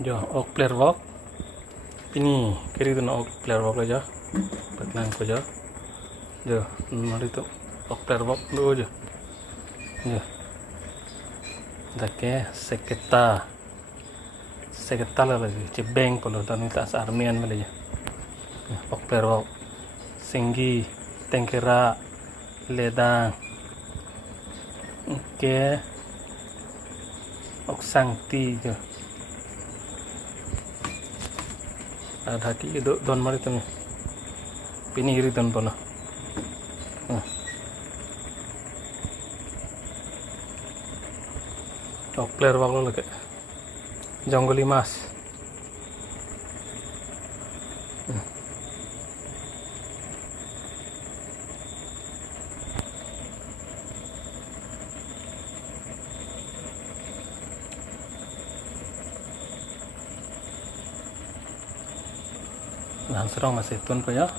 Jo ok player walk ini kiri tu ok player walk aja petlan ko jo jo mari tu ok player walk lu jo jo dake seketa seketa la lagi cebeng polo dan minta armian beli ya ok player walk singgi tengkera ledang oke ok sangti jo ada hati itu don mari tu pini iri don polo ok player walk lo lagi jangoli mas nah serong masih tun po ya